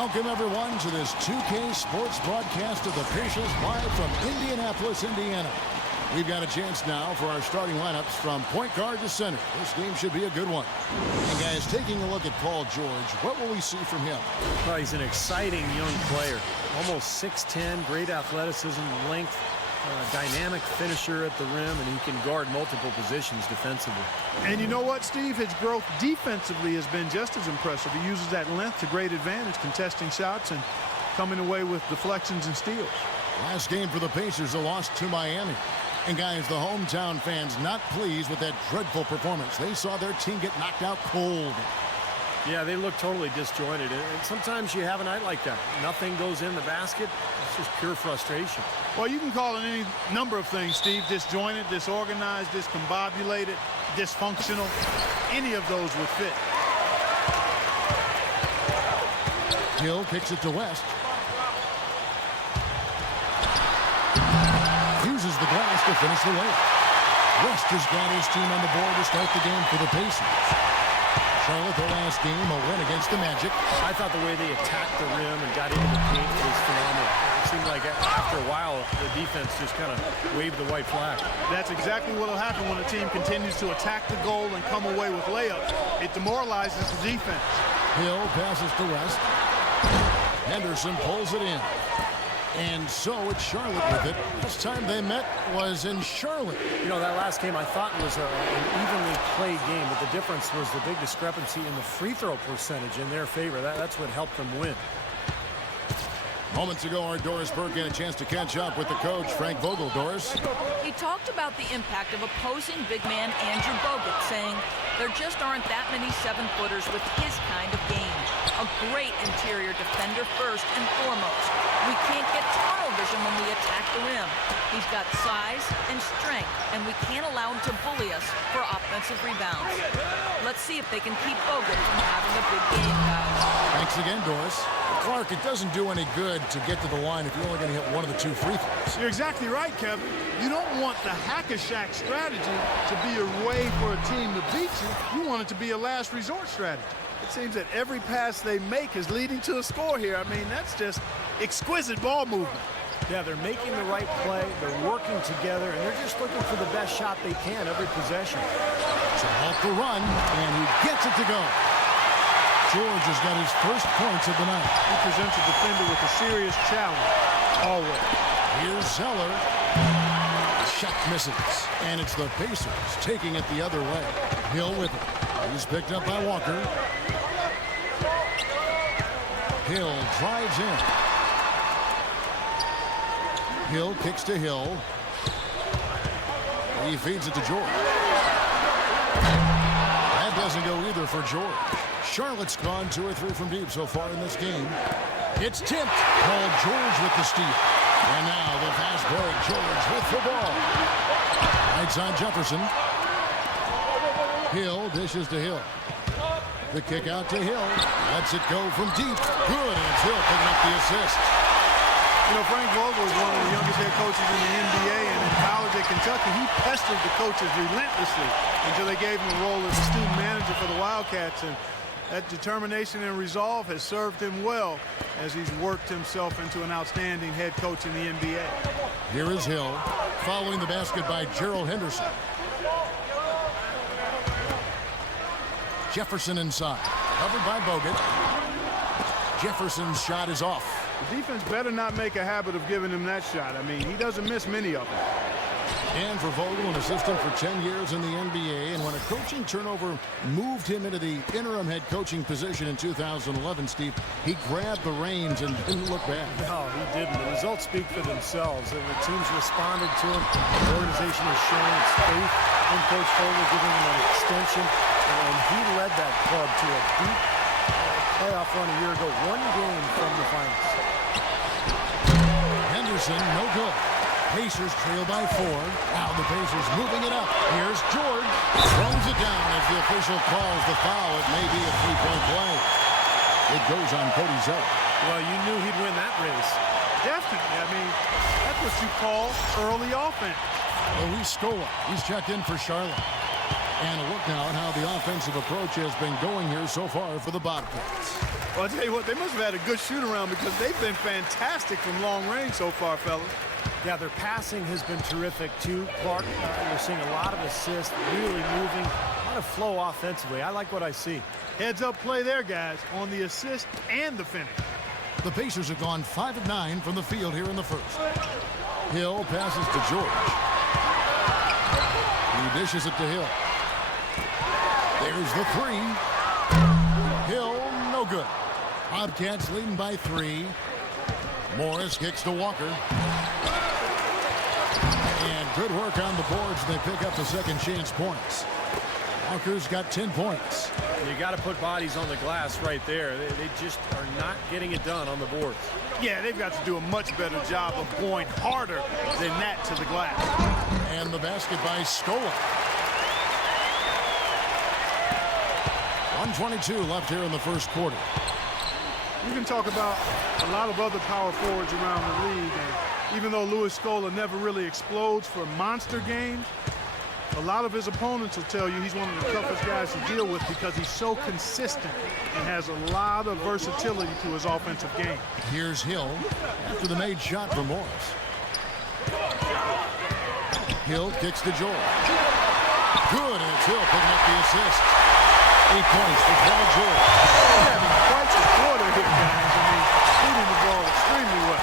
Welcome, everyone, to this 2K Sports broadcast of the Pacers live from Indianapolis, Indiana. We've got a chance now for our starting lineups from point guard to center. This game should be a good one. And, guys, taking a look at Paul George, what will we see from him? Well, he's an exciting young player. Almost 6'10", great athleticism, length, dynamic finisher at the rim, and he can guard multiple positions defensively. And you know what, Steve? His growth defensively has been just as impressive. He uses that length to great advantage, contesting shots and coming away with deflections and steals. Last game for the Pacers, a loss to Miami. And, guys, the hometown fans not pleased with that dreadful performance. They saw their team get knocked out cold. Yeah, they look totally disjointed. And sometimes you have a night like that. Nothing goes in the basket. It's just pure frustration. Well, you can call it any number of things, Steve. Disjointed, disorganized, discombobulated, dysfunctional. Any of those would fit. Hill kicks it to West. Uses the glass to finish the layup. West has got his team on the board to start the game for the Pacers. Charlotte, their last game, a win against the Magic. I thought the way they attacked the rim and got into the paint was phenomenal. It seemed like after a while, the defense just kind of waved the white flag. That's exactly what will happen when a team continues to attack the goal and come away with layups. It demoralizes the defense. Hill passes to West. Henderson pulls it in. And so it's Charlotte with it. This time they met was in Charlotte. You know, that last game I thought was an evenly played game, but the difference was the big discrepancy in the free throw percentage in their favor. That's what helped them win. Moments ago, our Doris Burke had a chance to catch up with the coach, Frank Vogel. Doris? He talked about the impact of opposing big man Andrew Bogut, saying there just aren't that many 7-footers with his kind of game. A great interior defender first and foremost. We can't get tunnel vision when we attack the rim. He's got size and strength, and we can't allow him to bully us for offensive rebounds. Let's see if they can keep Bogut from having a big game, guys. Thanks again, Doris. Clark, it doesn't do any good to get to the line if you're only going to hit one of the two free throws. You're exactly right, Kevin. You don't want the hack-a-shack strategy to be a way for a team to beat you. You want it to be a last resort strategy. It seems that every pass they make is leading to a score here. I mean, that's just exquisite ball movement. Yeah, they're making the right play, they're working together, and they're just looking for the best shot they can every possession. So off the run, and he gets it to go. George has got his first points of the night. He presents a defender with a serious challenge, always. Here's Zeller. Shot misses, and it's the Pacers taking it the other way. Hill with it. He's picked up by Walker. Hill drives in. Hill kicks to Hill. He feeds it to George. That doesn't go either for George. Charlotte's gone 2 or 3 from deep so far in this game. It's tipped. Paul George with the steal. And now the fast break. George with the ball. Right side Jefferson. Hill dishes to Hill. The kick out to Hill. Lets it go from deep. Good. And it's Hill picking up the assist. You know, Frank Vogel is one of the youngest head coaches in the NBA, and in college at Kentucky, he pestered the coaches relentlessly until they gave him a role as a student manager for the Wildcats. And that determination and resolve has served him well as he's worked himself into an outstanding head coach in the NBA. Here is Hill, following the basket by Gerald Henderson. Jefferson inside, covered by Bogut. Jefferson's shot is off. The defense better not make a habit of giving him that shot. I mean, he doesn't miss many of them. And for Vogel, an assistant for 10 years in the NBA, and when a coaching turnover moved him into the interim head coaching position in 2011, Steve, he grabbed the reins and didn't look back. No, he didn't. The results speak for themselves. The teams responded to him. The organization has shown its faith in Coach Vogel, giving him an extension, and he led that club to a deep playoff run a year ago, 1 game from the finals. Henderson, no good. Pacers trail by 4. Now the Pacers moving it up. Here's George. Throws it down as the official calls the foul. It may be a 3-point play. It goes on Cody Zeller. Well, you knew he'd win that race. Definitely. I mean, that's what you call early offense. Luis Scola. He's checked in for Charlotte. And a look now at how the offensive approach has been going here so far for the Bobcats. Well, I'll tell you what, they must have had a good shoot-around because they've been fantastic from long range so far, fellas. Yeah, their passing has been terrific, too. Clark, we're seeing a lot of assists, really moving, a lot of flow offensively. I like what I see. Heads-up play there, guys, on the assist and the finish. The Pacers have gone 5 of 9 from the field here in the first. Hill passes to George. He dishes it to Hill. There's the three. Hill, no good. Bobcats leading by 3. Morris kicks to Walker. And good work on the boards. They pick up the second chance points. Walker's got 10 points. You got to put bodies on the glass right there. They just are not getting it done on the boards. Yeah, they've got to do a much better job of going harder than that to the glass. And the basket by Scola. 1:22 left here in the first quarter. You can talk about a lot of other power forwards around the league, and even though Louis Scola never really explodes for monster games, a lot of his opponents will tell you he's one of the toughest guys to deal with because he's so consistent and has a lot of versatility to his offensive game. Here's Hill after the made shot from Morris. Hill kicks to George. Good, and it's Hill picking up the assist. 8 points for Paul George. Having quite a quarter here, guys. I mean, shooting the ball extremely well.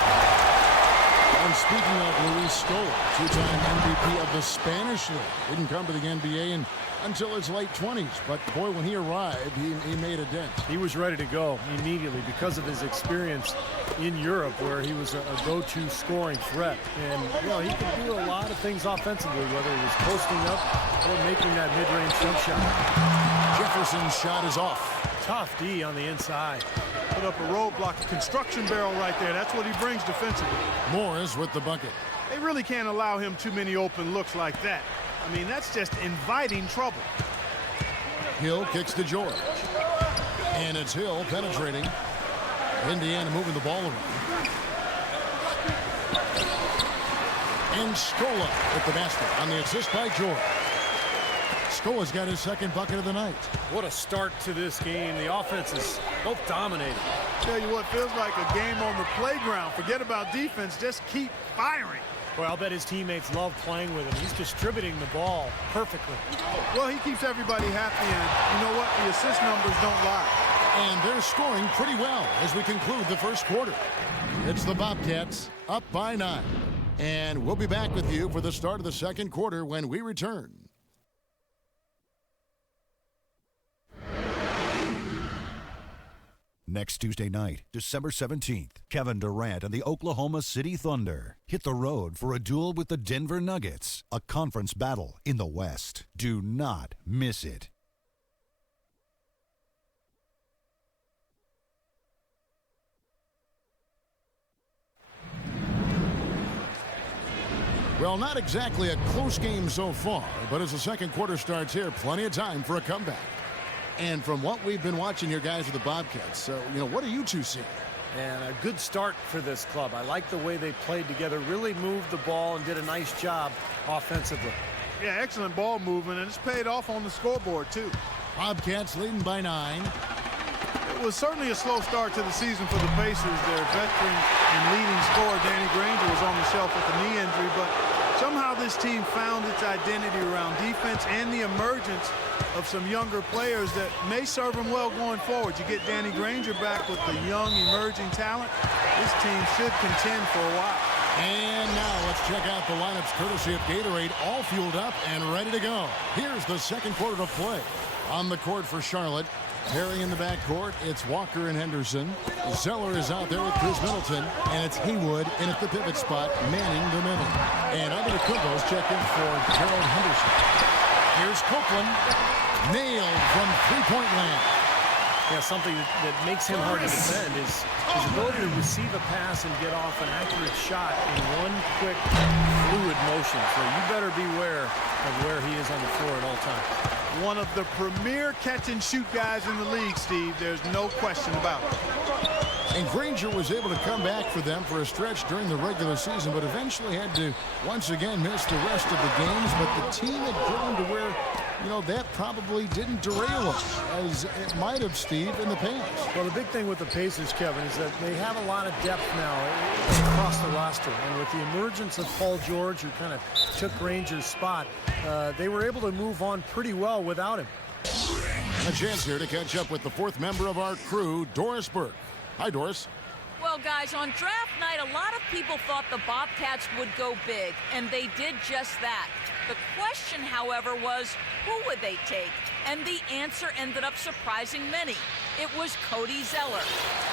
And speaking of Luis Scola, two-time MVP of the Spanish League, didn't come to the NBA until his late 20s. But, boy, when he arrived, he made a dent. He was ready to go immediately because of his experience in Europe where he was a go-to scoring threat. And, you know, he can do a lot of things offensively, whether he was posting up or making that mid-range jump shot. Jefferson's shot is off. Tough D on the inside. Put up a roadblock, a construction barrel right there. That's what he brings defensively. Morris with the bucket. They really can't allow him too many open looks like that. I mean, that's just inviting trouble. Hill kicks to George. And it's Hill penetrating. Indiana moving the ball around. And Scola with the basket on the assist by George. Scola's got his second bucket of the night. What a start to this game. The offense is both dominating. Tell you what, feels like a game on the playground. Forget about defense, just keep firing. Well, I'll bet his teammates love playing with him. He's distributing the ball perfectly. Well, he keeps everybody happy, and you know what? The assist numbers don't lie. And they're scoring pretty well as we conclude the first quarter. It's the Bobcats up by 9. And we'll be back with you for the start of the second quarter when we return. Next Tuesday night, December 17th, Kevin Durant and the Oklahoma City Thunder hit the road for a duel with the Denver Nuggets, a conference battle in the West. Do not miss it. Well, not exactly a close game so far, but as the second quarter starts here, plenty of time for a comeback. And from what we've been watching here, guys, with the Bobcats, so, what do you two see? And a good start for this club. I like the way they played together, really moved the ball and did a nice job offensively. Yeah, excellent ball movement, and it's paid off on the scoreboard, too. Bobcats leading by 9. It was certainly a slow start to the season for the Pacers. Their veteran and leading scorer, Danny Granger, was on the shelf with a knee injury, but somehow this team found its identity around defense and the emergence of some younger players that may serve them well going forward. You get Danny Granger back with the young, emerging talent. This team should contend for a while. And now let's check out the lineups courtesy of Gatorade, all fueled up and ready to go. Here's the second quarter of play. On the court for Charlotte, Perry in the backcourt, it's Walker and Henderson. Zeller is out there with Chris Middleton, and it's Haywood in at the pivot spot, manning the middle. And Antetokounmpo's checked in for Gerald Henderson. Here's Copeland, nailed from three-point land. Yeah, something that makes him hard to defend is his ability to receive a pass and get off an accurate shot in one quick, fluid motion. So you better beware of where he is on the floor at all times. One of the premier catch-and-shoot guys in the league, Steve. There's no question about it. And Granger was able to come back for them for a stretch during the regular season, but eventually had to once again miss the rest of the games. But the team had grown to where you know, that probably didn't derail them as it might have, Steve, in the past. Well, the big thing with the Pacers, Kevin, is that they have a lot of depth now across the roster. And with the emergence of Paul George, who kind of took Ranger's spot, they were able to move on pretty well without him. A chance here to catch up with the fourth member of our crew, Doris Burke. Hi, Doris. Well, guys, on draft night, a lot of people thought the Bobcats would go big, and they did just that. The question, however, was who would they take? And the answer ended up surprising many. It was Cody Zeller.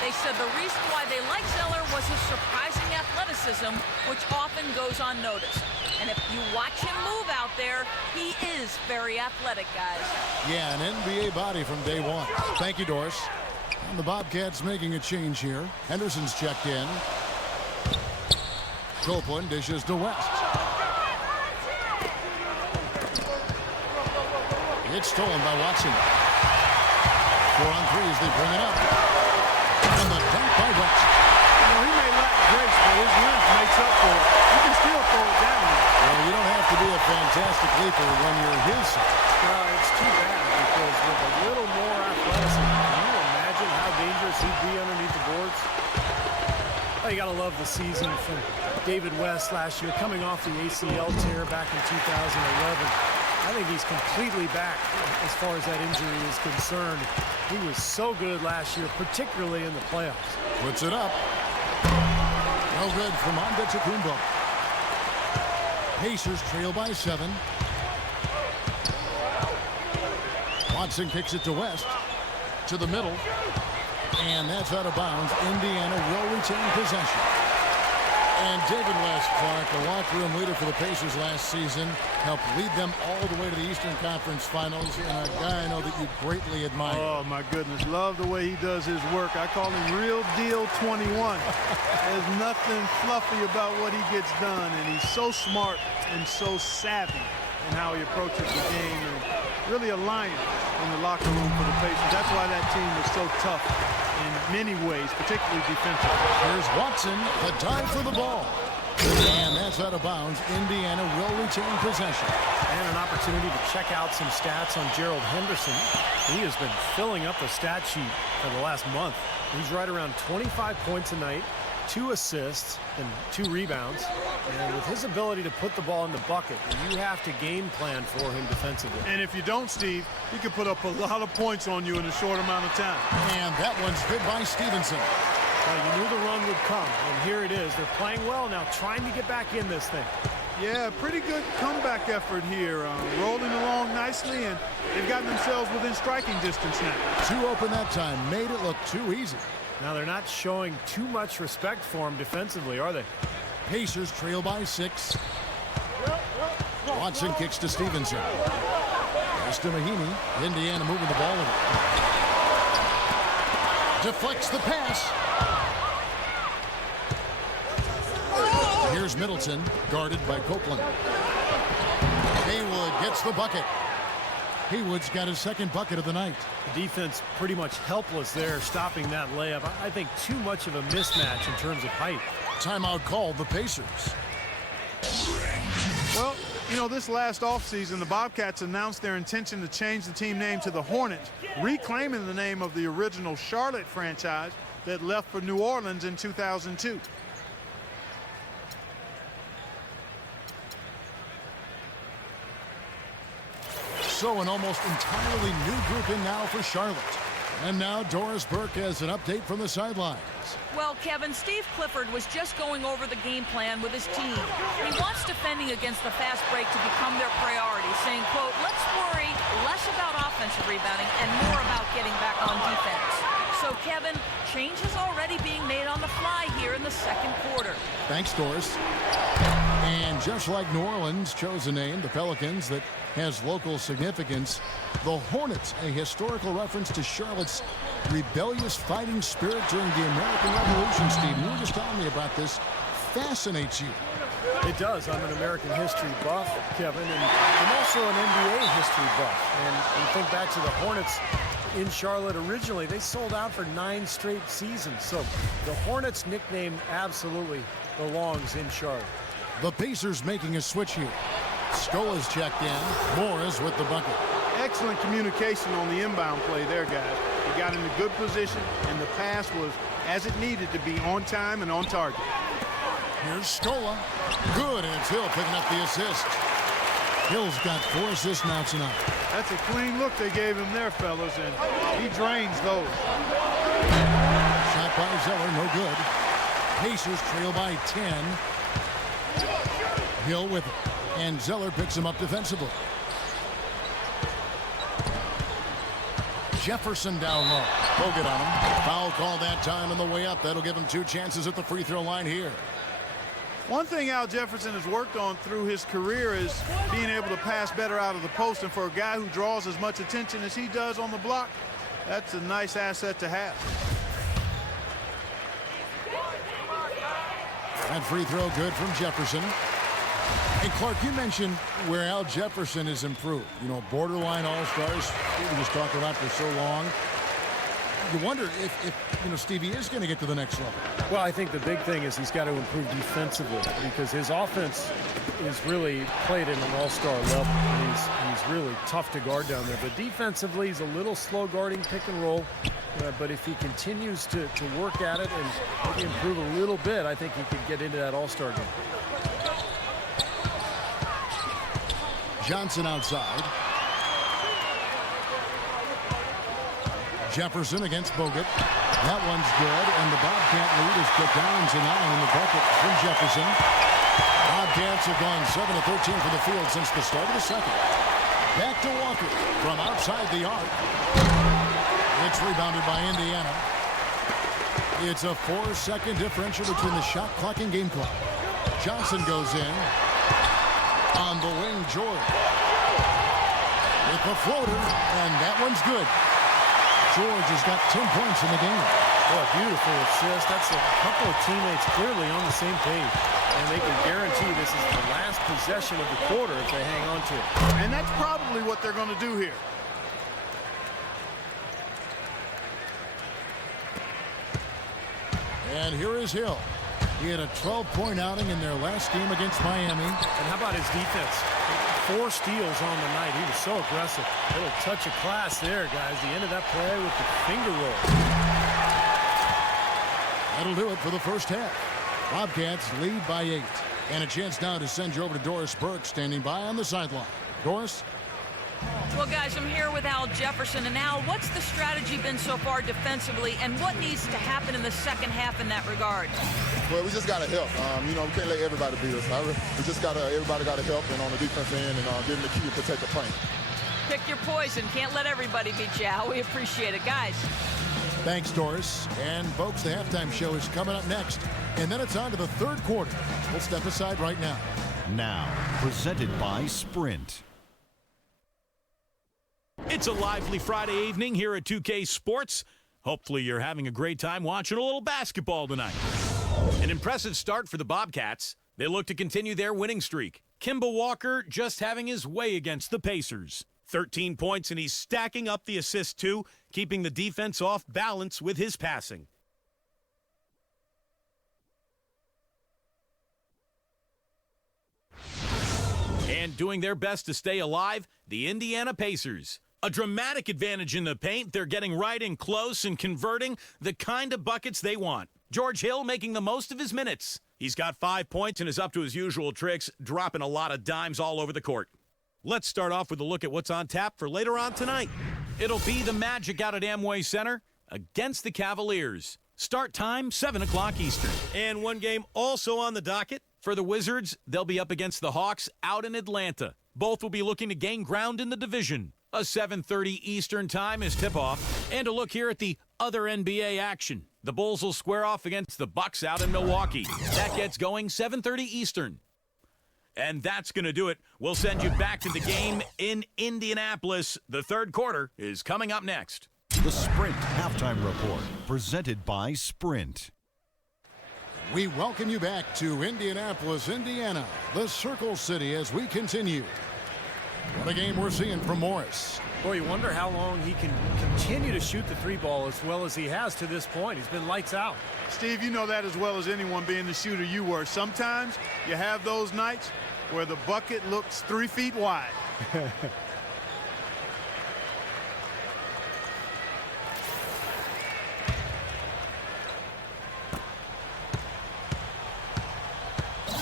They said the reason why they liked Zeller was his surprising athleticism, which often goes unnoticed. And if you watch him move out there, he is very athletic, guys. Yeah, an NBA body from day one. Thank you, Doris. And the Bobcats making a change here. Henderson's checked in. Copeland dishes to West. It's stolen by Watson. 4 on 3 as they bring it up. And the dunk by West. You know, he may lack grace, but his length makes up for it. You can still throw it down. Well, you don't have to be a fantastic leaper when you're his. It's too bad because with a little more athleticism, can you imagine how dangerous he'd be underneath the boards? Oh, you got to love the season from David West last year, coming off the ACL tear back in 2011. I think he's completely back as far as that injury is concerned. He was so good last year, particularly in the playoffs. Puts it up. No good from Antetokounmpo. Pacers trail by 7. Watson kicks it to West. To the middle. And that's out of bounds. Indiana will retain possession. And David West, Clark, the locker room leader for the Pacers last season, helped lead them all the way to the Eastern Conference Finals, and a guy I know that you greatly admire. Oh, my goodness. Love the way he does his work. I call him Real Deal 21. There's nothing fluffy about what he gets done, and he's so smart and so savvy in how he approaches the game, and really a lion in the locker room for the Pacers. That's why that team was so tough in many ways, particularly defensively. Here's Watson, the dive for the ball. And that's out of bounds. Indiana will retain possession. And an opportunity to check out some stats on Gerald Henderson. He has been filling up the stat sheet for the last month. He's right around 25 points a night, 2 assists, and 2 rebounds. And with his ability to put the ball in the bucket, you have to game plan for him defensively. And if you don't, Steve, he can put up a lot of points on you in a short amount of time. And that one's good by Stevenson. Well, you knew the run would come, and here it is. They're playing well now, trying to get back in this thing. Yeah, pretty good comeback effort here. Rolling along nicely, and they've gotten themselves within striking distance now. 2 open that time. Made it look too easy. Now they're not showing too much respect for him defensively, are they? Pacers trail by 6. Watson kicks to Stevenson. Pass to Mahinmi. Indiana moving the ball in. Deflects the pass. Here's Middleton, guarded by Copeland. Haywood gets the bucket. Haywood's got his second bucket of the night. The defense pretty much helpless there, stopping that layup. I think too much of a mismatch in terms of height. Timeout called the Pacers. Well, you know, this last offseason, the Bobcats announced their intention to change the team name to the Hornets, reclaiming the name of the original Charlotte franchise that left for New Orleans in 2002. So an almost entirely new group in now for Charlotte. And now Doris Burke has an update from the sidelines. Well, Kevin, Steve Clifford was just going over the game plan with his team. He wants defending against the fast break to become their priority, saying, quote, let's worry less about offensive rebounding and more about getting back on defense. So, Kevin, change is already being made on the fly here in the second quarter. Thanks, Doris. And just like New Orleans chose a name, the Pelicans, that has local significance, the Hornets, a historical reference to Charlotte's rebellious fighting spirit during the American Revolution. Steve, you were just telling me about this. Fascinates you. It does. I'm an American history buff, Kevin, and I'm also an NBA history buff. And you think back to the Hornets in Charlotte originally, they sold out for 9 straight seasons. So the Hornets nickname absolutely belongs in Charlotte. The Pacers making a switch here. Skola's checked in. Morris with the bucket. excellent communication on the inbound play there, guys. He got into good position, and the pass was as it needed to be, on time and on target. Here's Scola. Good, and it's Hill picking up the assist. Hill's got 4 assists now tonight. That's a clean look they gave him there, fellas, and he drains those. Shot by Zeller, no good. Pacers trail by 10. Hill with it, and Zeller picks him up defensively. Jefferson down low. Bogut on him. Foul called that time on the way up. That'll give him 2 chances at the free throw line here. One thing Al Jefferson has worked on through his career is being able to pass better out of the post, and for a guy who draws as much attention as he does on the block, that's a nice asset to have. That free throw good from Jefferson. And Clark, you mentioned where Al Jefferson has improved. You know, borderline all-stars, we just talked about for so long. You wonder if you know, Stevie is going to get to the next level. Well, I think the big thing is he's got to improve defensively, because his offense is really played at an all-star level. And he's really tough to guard down there. But defensively, he's a little slow guarding pick and roll. But if he continues to work at it and maybe improve a little bit, I think he could get into that all-star game. Johnson outside. Jefferson against Bogut. That one's good, and the Bobcat lead is cut down to 9 in the bucket from Jefferson. Bobcats have gone 7 of 13 from the field since the start of the second. Back to Walker from outside the arc. It's rebounded by Indiana. It's a 4-second differential between the shot clock and game clock. Johnson goes in. On the wing, George. With the floater, and that one's good. George has got 10 points in the game. What a beautiful assist. That's a couple of teammates clearly on the same page. And they can guarantee this is the last possession of the quarter if they hang on to it. And that's probably what they're going to do here. And here is Hill. He had a 12-point outing in their last game against Miami. And how about his defense? 4 steals on the night. He was so aggressive. Little touch of class there, guys. The end of that play with the finger roll. That'll do it for the first half. Bobcats lead by 8. And a chance now to send you over to Doris Burke, standing by on the sideline. Doris? Well, guys, I'm here with Al Jefferson. And Al, what's the strategy been so far defensively, and what needs to happen in the second half in that regard? Well, we just got to help. You know, we can't let everybody beat us. We just got to, everybody got to help, and on the defense end, and give them the key to protect the paint. Pick your poison. Can't let everybody beat you, Al. We appreciate it, guys. Thanks, Doris. And, folks, the halftime show is coming up next. And then it's on to the third quarter. We'll step aside right now. Now, presented by Sprint. It's a lively Friday evening here at 2K Sports. Hopefully you're having a great time watching a little basketball tonight. An impressive start for the Bobcats. They look to continue their winning streak. Kemba Walker just having his way against the Pacers. 13 points, and he's stacking up the assists too, keeping the defense off balance with his passing. And doing their best to stay alive, the Indiana Pacers. A dramatic advantage in the paint. They're getting right in close and converting the kind of buckets they want. George Hill making the most of his minutes. He's got 5 points and is up to his usual tricks, dropping a lot of dimes all over the court. Let's start off with a look at what's on tap for later on tonight. It'll be the Magic out at Amway Center against the Cavaliers. Start time, 7 o'clock Eastern. And one game also on the docket. For the Wizards, they'll be up against the Hawks out in Atlanta. Both will be looking to gain ground in the division. A 7:30 Eastern time is tip-off. And a look here at the other NBA action. The Bulls will square off against the Bucks out in Milwaukee. That gets going 7:30 Eastern. And that's going to do it. We'll send you back to the game in Indianapolis. The third quarter is coming up next. The Sprint Halftime Report, presented by Sprint. We welcome you back to Indianapolis, Indiana, the Circle City, as we continue. What a game we're seeing from Morris. Boy, you wonder how long he can continue to shoot the 3-ball as well as he has to this point. He's been lights out. Steve, you know that as well as anyone, being the shooter you were. Sometimes you have those nights where the bucket looks 3 feet wide.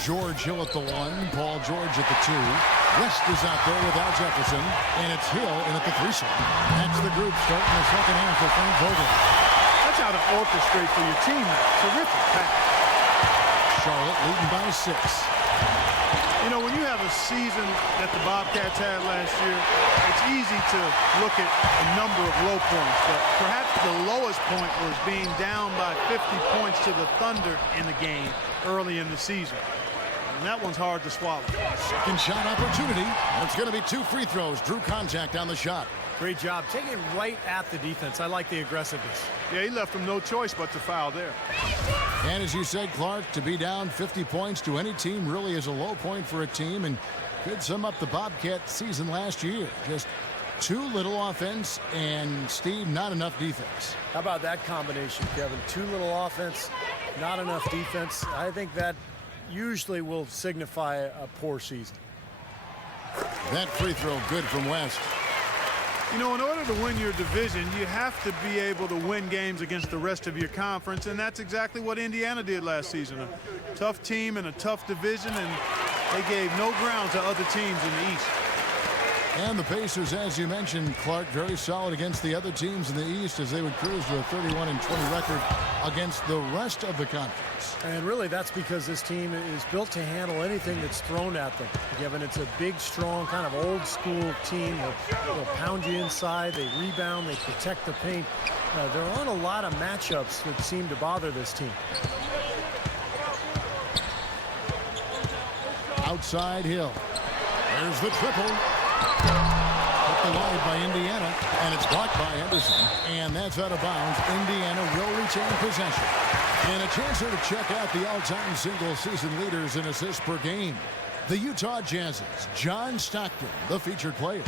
George Hill at the 1, Paul George at the 2. West is out there with Al Jefferson, and it's Hill in at the 3 slot. That's the group starting the second half for Frank Vogel. That's how to orchestrate for your team. Terrific pass. Charlotte leading by 6. You know, when you have a season that the Bobcats had last year, it's easy to look at a number of low points, but perhaps the lowest point was being down by 50 points to the Thunder in the game early in the season. And that one's hard to swallow. Second shot opportunity. It's going to be 2 free throws. Drew contact on the shot. Great job. Taking it right at the defense. I like the aggressiveness. Yeah, he left them no choice but to foul there. And as you said, Clark, to be down 50 points to any team really is a low point for a team and could sum up the Bobcat season last year. Just too little offense and, Steve, not enough defense. How about that combination, Kevin? Too little offense, not enough defense. I think that usually will signify a poor season. That free throw good from West. You know, in order to win your division, you have to be able to win games against the rest of your conference, and that's exactly what Indiana did last season. A tough team and a tough division, and they gave no ground to other teams in the East. And the Pacers, as you mentioned, Clark, very solid against the other teams in the East as they would cruise to a 31-20 record against the rest of the conference. And really, that's because this team is built to handle anything that's thrown at them. Kevin, it's a big, strong, kind of old-school team. They'll pound you inside, they rebound, they protect the paint. There aren't a lot of matchups that seem to bother this team. Outside Hill. There's the triple. Put the wide by Indiana, and it's blocked by Henderson. And that's out of bounds. Indiana will retain possession. And a chance here to check out the all-time single-season leaders in assists per game. The Utah Jazz's John Stockton, the featured player.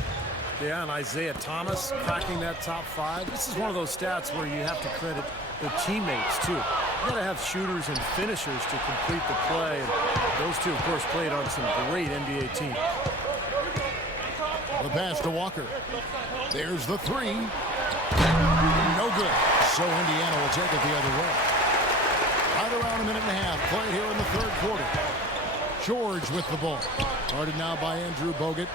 Yeah, and Isaiah Thomas cracking that top 5. This is one of those stats where you have to credit the teammates, too. You got to have shooters and finishers to complete the play. And those two, of course, played on some great NBA teams. The pass to Walker. There's the 3. No good. So Indiana will take it the other way. Right around a minute and a half. Play here in the third quarter. George with the ball. Guarded now by Andrew Bogut.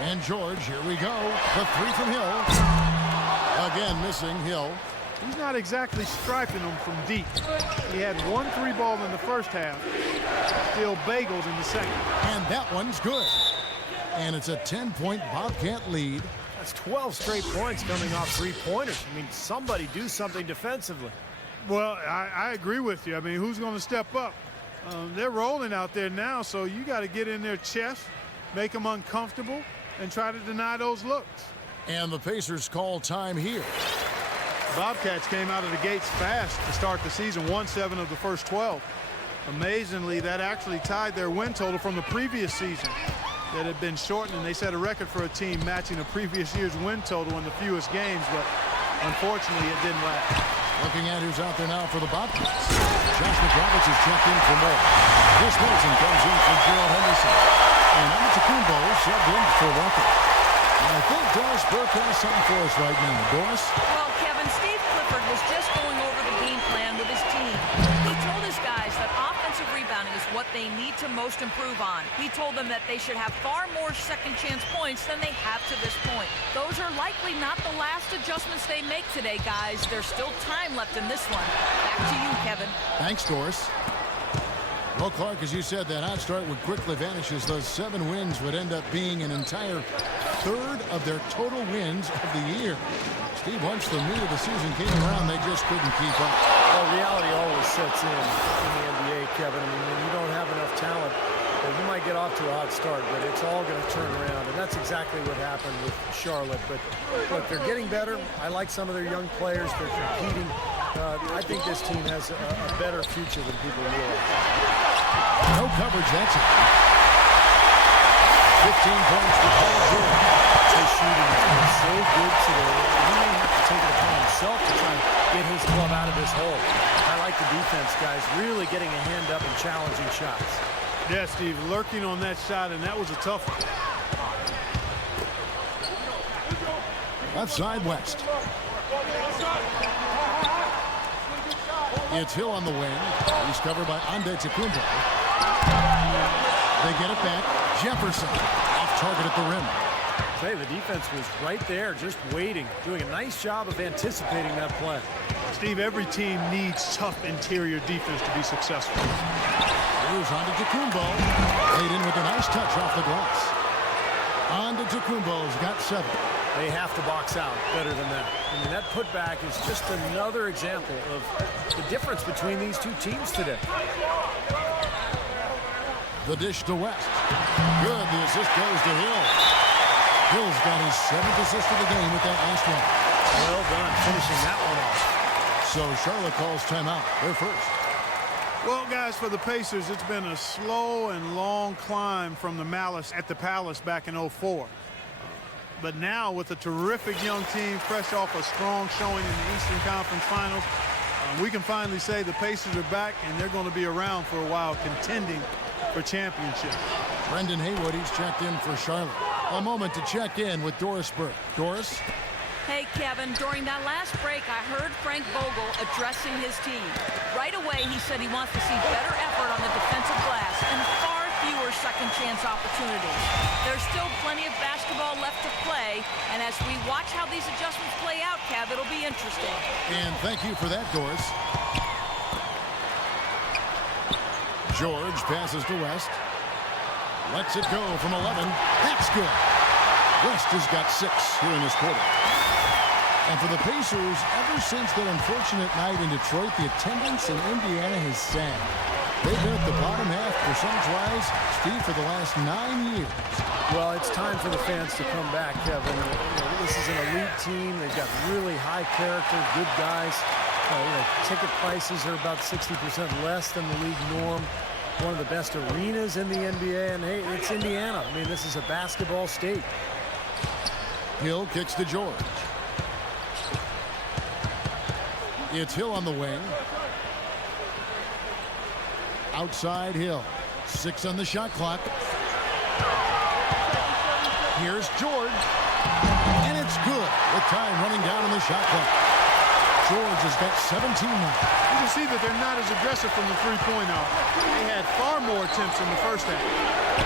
And George, here we go. The 3 from Hill. Again missing Hill. He's not exactly striping them from deep. He had 1 3-ball in the first half, still bageled in the second. And that one's good. And it's a 10-point Bobcat lead. That's 12 straight points coming off 3-pointers. I mean, somebody do something defensively. Well, I agree with you. I mean, who's going to step up? They're rolling out there now, so you got to get in their chest, make them uncomfortable, and try to deny those looks. And the Pacers call time here. Bobcats came out of the gates fast to start the season, won 7 of the first 12. Amazingly, that actually tied their win total from the previous season that had been shortened, and they set a record for a team matching the previous year's win total in the fewest games, but unfortunately it didn't last. Looking at who's out there now for the Bobcats. Josh McRoberts is checked in for more. Chris Wilson comes in for Gerald Henderson. And Antetokounmpo subbed in for Walker. And I think Doris Burke has something for us right now. Doris? Well, Kevin, Steve Clifford was just going over the game plan with his team. He told his guys that offensive rebounding is what they need to most improve on. He told them that they should have far more second-chance points than they have to this point. Those are likely not the last adjustments they make today, guys. There's still time left in this one. Back to you, Kevin. Thanks, Doris. Well, Clark, as you said, that hot start would quickly vanish as those 7 wins would end up being an entire third of their total wins of the year. Steve, once the meat of the season came around, they just couldn't keep up. Well, reality always sets in the NBA, Kevin. I mean, when you don't have enough talent, you might get off to a hot start, but it's all going to turn around, and that's exactly what happened with Charlotte. But look, they're getting better. I like some of their young players. They're competing. I think this team has a better future than people realize. No coverage, that's it. 15 points for Paul George. His shooting has been so good today. He may have to take it upon himself to try and get his club out of this hole. I like the defense, guys, really getting a hand up and challenging shots. Yeah, Steve, lurking on that shot, and that was a tough one. Left side West. It's Hill on the wing. He's covered by Antetokounmpo. They get it back. Jefferson off target at the rim. Say, the defense was right there, just waiting, doing a nice job of anticipating that play. Steve, every team needs tough interior defense to be successful. Here's Antetokounmpo. Laid in with a nice touch off the glass. Antetokounmpo's got 7. They have to box out better than that. I mean, that putback is just another example of the difference between these two teams today. The dish to West. Good. The assist goes to Hill. Hill's got his 7th assist of the game with that last one. Well done, finishing that one off. So Charlotte calls timeout. They're first. Well, guys, for the Pacers, it's been a slow and long climb from the Malice at the Palace back in 04. But now, with a terrific young team, fresh off a strong showing in the Eastern Conference Finals, we can finally say the Pacers are back, and they're going to be around for a while, contending for championships. Brendan Haywood, he's checked in for Charlotte. A moment to check in with Doris Burke. Doris? Hey, Kevin, during that last break, I heard Frank Vogel addressing his team. Right away, he said he wants to see better effort on the defensive glass and far fewer second-chance opportunities. There's still plenty of basketball left to play, and as we watch how these adjustments play out, Kev, it'll be interesting. And thank you for that, Doris. George passes to West. Lets it go from 11. That's good. West has got 6 here in this quarter. And for the Pacers, ever since that unfortunate night in Detroit, the attendance in Indiana has sagged. They've been at the bottom half percentage-wise, Steve, for the last 9 years. Well, it's time for the fans to come back, Kevin. This is an elite team. They've got really high character, good guys. Ticket prices are about 60% less than the league norm. One of the best arenas in the NBA, and hey, it's Indiana. I mean, this is a basketball state. Hill kicks to George. It's Hill on the wing. Outside Hill. 6 on the shot clock. Here's George. And it's good with time running down on the shot clock. George has got 17 now. You can see that they're not as aggressive from the three-point out. They had far more attempts in the first half.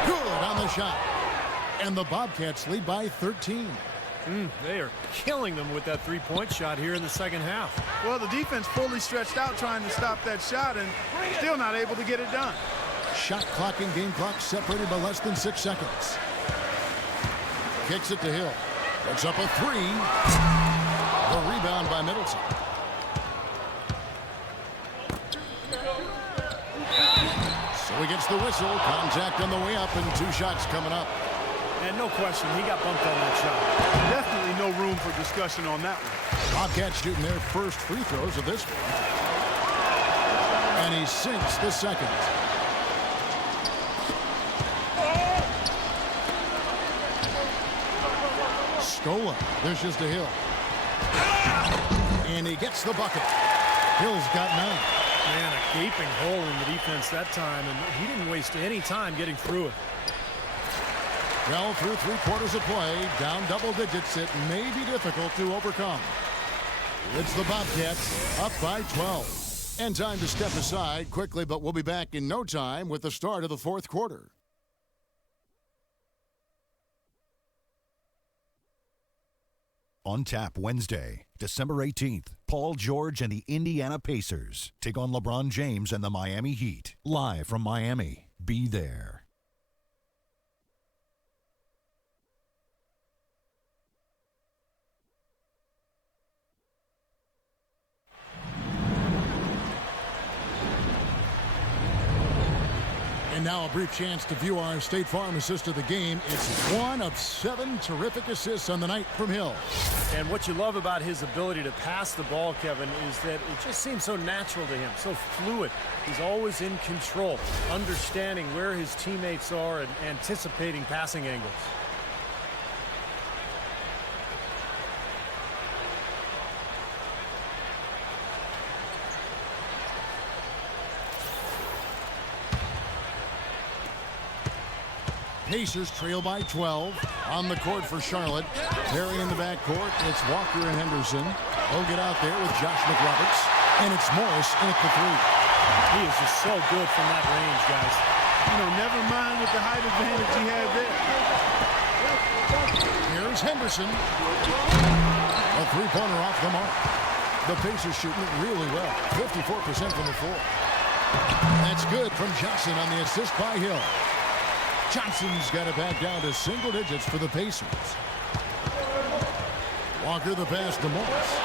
Good on the shot. And the Bobcats lead by 13. They are killing them with that three-point shot here in the second half. Well, the defense fully stretched out trying to stop that shot and still not able to get it done. Shot clock and game clock separated by less than 6 seconds. Kicks it to Hill. Puts up a 3. The rebound by Middleton. So he gets the whistle. Contact on the way up and 2 shots coming up. And no question, he got bumped on that shot. Definitely no room for discussion on that one. Bobcats shooting their first free throws of this one. And he sinks the second. Scola dishes to Hill. And he gets the bucket. Hill's got 9. Man, a gaping hole in the defense that time, and he didn't waste any time getting through it. Well, through 3 quarters of play, down double digits, it may be difficult to overcome. It's the Bobcats up by 12. And time to step aside quickly, but we'll be back in no time with the start of the 4th quarter. On tap Wednesday, December 18th, Paul George and the Indiana Pacers take on LeBron James and the Miami Heat. Live from Miami. Be there. And now a brief chance to view our State Farm assist of the game. It's 1 of 7 terrific assists on the night from Hill. And what you love about his ability to pass the ball, Kevin, is that it just seems so natural to him, so fluid. He's always in control, understanding where his teammates are and anticipating passing angles. Pacers trail by 12. On the court for Charlotte. Terry in the backcourt. It's Walker and Henderson. They'll get out there with Josh McRoberts. And it's Morris in at the three. He is just so good from that range, guys. You know, never mind with the height advantage he had there. Here's Henderson. A three-pointer off the mark. The Pacers shooting it really well. 54% from the floor. That's good from Johnson on the assist by Hill. Johnson's got it back down to single digits for the Pacers. Walker the pass to Morris.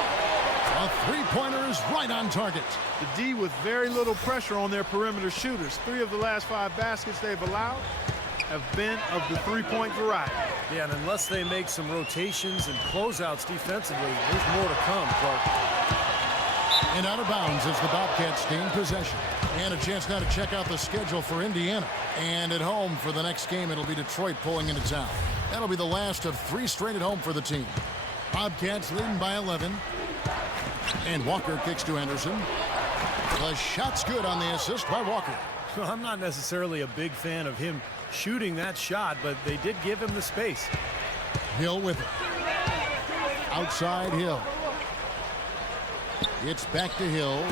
A three-pointer is right on target. The D with very little pressure on their perimeter shooters. 3 of the last 5 baskets they've allowed have been of the three-point variety. Yeah, and unless they make some rotations and closeouts defensively, there's more to come, Clark. And out of bounds as the Bobcats gain possession. And a chance now to check out the schedule for Indiana. And at home for the next game, it'll be Detroit pulling into town. That'll be the last of 3 straight at home for the team. Bobcats leading by 11. And Walker kicks to Henderson. The shot's good on the assist by Walker. Well, I'm not necessarily a big fan of him shooting that shot, but they did give him the space. Hill with it. Outside Hill. It's back to Hill.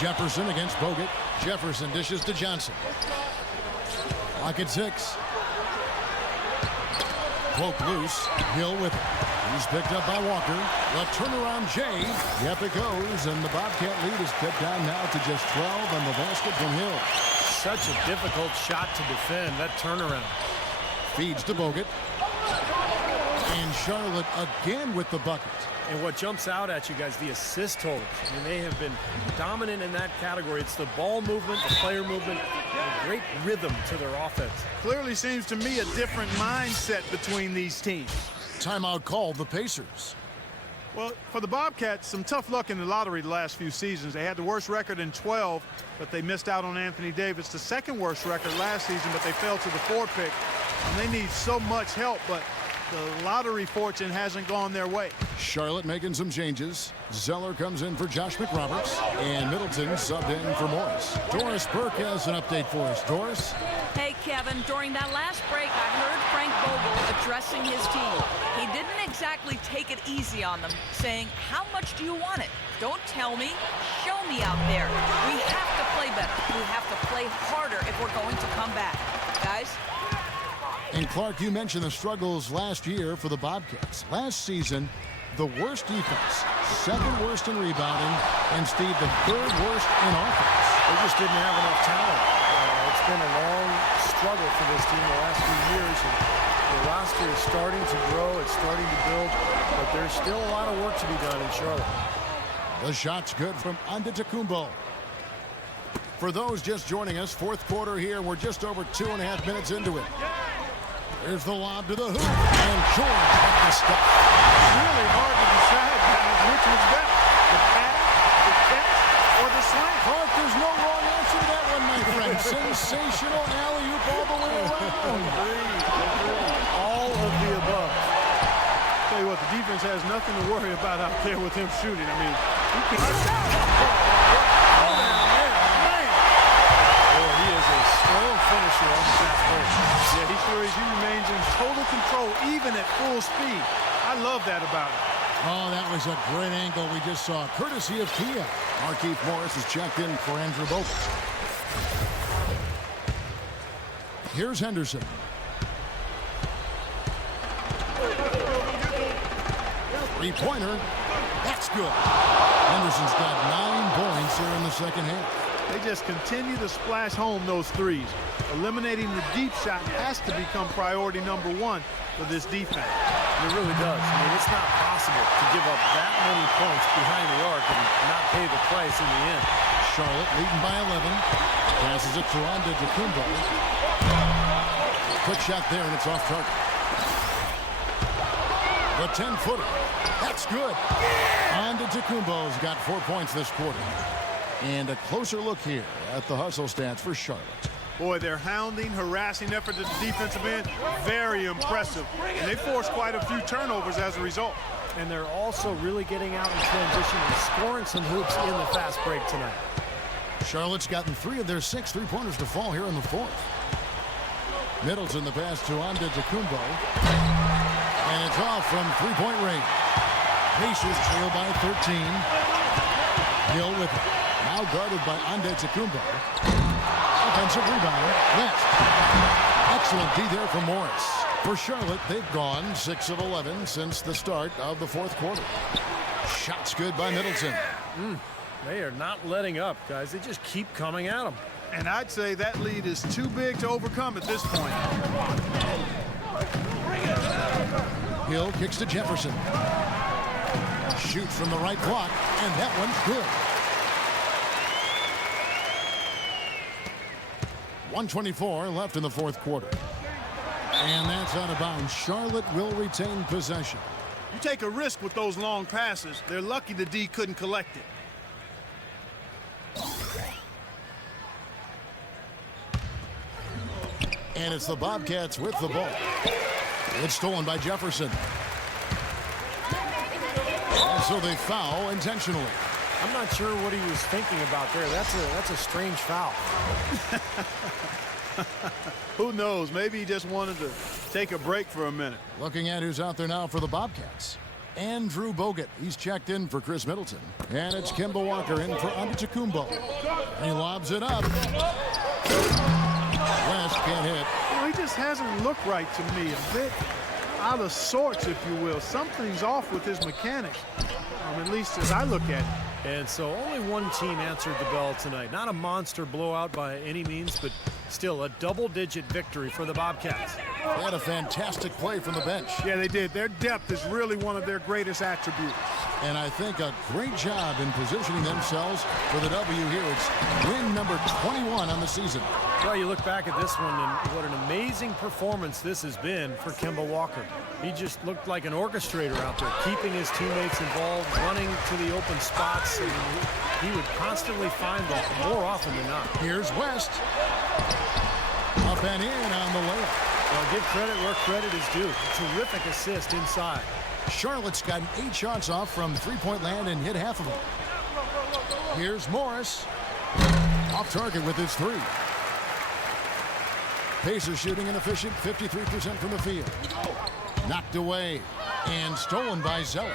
Jefferson against Bogut. Jefferson dishes to Johnson. Lock at 6. Poke loose. Hill with it. He's picked up by Walker. The turnaround Jay. Yep, it goes. And the Bobcat lead is cut down now to just 12 on the basket from Hill. Such a difficult shot to defend, that turnaround. Feeds to Bogut. And Charlotte again with the bucket. And what jumps out at you guys, the assist totals. I mean, they have been dominant in that category. It's the ball movement, the player movement, a great rhythm to their offense. Clearly seems to me a different mindset between these teams. Timeout called the Pacers. Well, for the Bobcats, some tough luck in the lottery the last few seasons. They had the worst record in 12, but they missed out on Anthony Davis. The second worst record last season, but they fell to the 4 pick. And they need so much help, but the lottery fortune hasn't gone their way. Charlotte making some changes. Zeller comes in for Josh McRoberts. And Middleton subbed in for Morris. Doris Burke has an update for us. Doris? Hey, Kevin, during that last break, I heard Frank Vogel addressing his team. He didn't exactly take it easy on them, saying, how much do you want it? Don't tell me. Show me out there. We have to play better. We have to play harder if we're going to come back. Guys? And Clark, you mentioned the struggles last year for the Bobcats. Last season, the worst defense, 2nd worst in rebounding, and Steve, the 3rd worst in offense. They just didn't have enough talent. It's been a long struggle for this team the last few years. And the roster is starting to grow. It's starting to build. But there's still a lot of work to be done in Charlotte. The shot's good from Antetokounmpo. For those just joining us, 4th quarter here. We're just over 2.5 minutes into it. There's the lob to the hoop. And George at the stop. It's really hard to decide, guys, which was better. The pass, the catch, or the slam. Clark, there's no wrong answer to that one, my friend. Sensational alley-oop all the way around. All of the above. Tell you what, the defense has nothing to worry about out there with him shooting. I mean, he can... He is a strong finisher on the fast break. Yeah, he sure is. He remains in total control, even at full speed. I love that about him. Oh, that was a great angle we just saw, courtesy of Kia. Markeith Morris is checked in for Andrew Bogut. Here's Henderson. Three-pointer. That's good. Henderson's got 9 points here in the second half. They just continue to splash home those threes. Eliminating the deep shot has to become priority number 1 for this defense. It really does. I mean, it's not possible to give up that many points behind the arc and not pay the price in the end. Charlotte leading by 11. Passes it to Antetokounmpo. Quick shot there, and it's off target. The 10-footer. That's good. Antetokounmpo's got 4 points this quarter. And a closer look here at the hustle stats for Charlotte. Boy, their hounding, harassing effort at the defensive end, very impressive. And they forced quite a few turnovers as a result. And they're also really getting out in transition and scoring some hoops in the fast break tonight. Charlotte's gotten 3 of their 6 three-pointers to fall here in the 4th. Middleton the pass to Antetokounmpo. And it's off from 3-point range. Pacers trail by 13. Hill with it. Now guarded by Antetokounmpo. Offensive rebound. West. Excellent D there from Morris. For Charlotte, they've gone 6 of 11 since the start of the fourth quarter. Shots good by Middleton. They are not letting up, guys. They just keep coming at them. And I'd say that lead is too big to overcome at this point. Hill kicks to Jefferson. Shoots from the right block, and that one's good. 1:24 left in the fourth quarter. And that's out of bounds. Charlotte will retain possession. You take a risk with those long passes. They're lucky the D couldn't collect it. And it's the Bobcats with the ball. It's stolen by Jefferson. And so they foul intentionally. I'm not sure what he was thinking about there. That's a strange foul. Who knows? Maybe he just wanted to take a break for a minute. Looking at who's out there now for the Bobcats. Andrew Bogut. He's checked in for Chris Middleton. And it's Kemba Walker in for Antetokounmpo. And he lobs it up. West can't hit. Well, he just hasn't looked right to me. A bit out of sorts, if you will. Something's off with his mechanics, at least as I look at it. And so only one team answered the bell tonight. Not a monster blowout by any means, but still a double-digit victory for the Bobcats. They had a fantastic play from the bench. Yeah, they did. Their depth is really one of their greatest attributes. And I think a great job in positioning themselves for the W here. It's win number 21 on the season. Well, you look back at this one, and what an amazing performance this has been for Kemba Walker. He just looked like an orchestrator out there, keeping his teammates involved, running to the open spots, and he would constantly find them more often than not. Here's West. Up and in on the layup. Well, give credit where credit is due. Terrific assist inside. Charlotte's gotten 8 shots off from three-point land and hit half of them. Here's Morris. Off target with his 3. Pacers shooting an efficient 53% from the field. Knocked away and stolen by Zeller.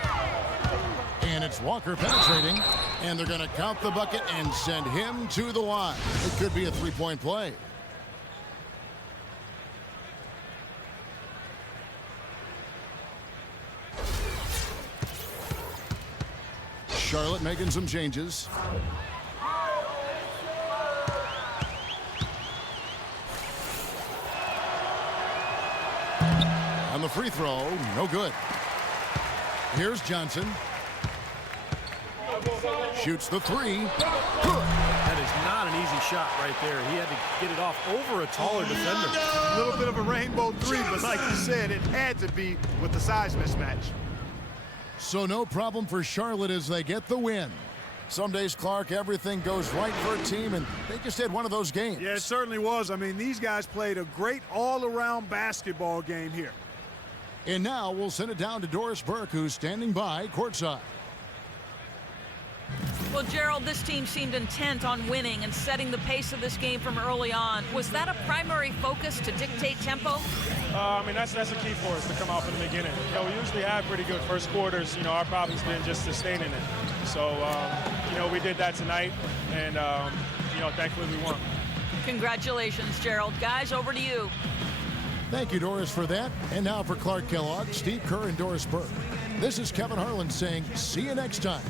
And it's Walker penetrating. And they're going to count the bucket and send him to the line. It could be a 3-point play. Charlotte making some changes. On the free throw, no good. Here's Johnson. Shoots the 3. That is not an easy shot right there. He had to get it off over a taller defender. A little bit of a rainbow 3, but like you said, it had to be with the size mismatch. So no problem for Charlotte as they get the win. Some days, Clark, everything goes right for a team, and they just had one of those games. Yeah, it certainly was. I mean, these guys played a great all-around basketball game here. And now we'll send it down to Doris Burke, who's standing by courtside. Well, Gerald, this team seemed intent on winning and setting the pace of this game from early on. Was that a primary focus to dictate tempo? I mean, that's a key for us to come out from the beginning. We usually have pretty good first quarters. Our problem's been just sustaining it. So, we did that tonight, and, thankfully we won. Congratulations, Gerald. Guys, over to you. Thank you, Doris, for that. And now for Clark Kellogg, Steve Kerr, and Doris Burke. This is Kevin Harlan saying see you next time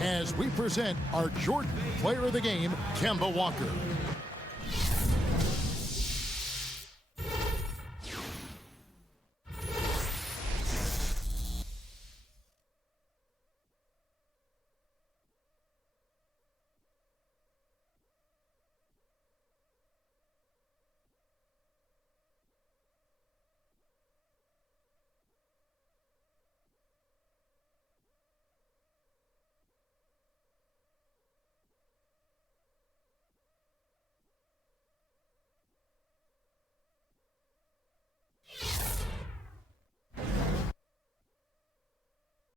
as we present our Jordan Player of the Game, Kemba Walker.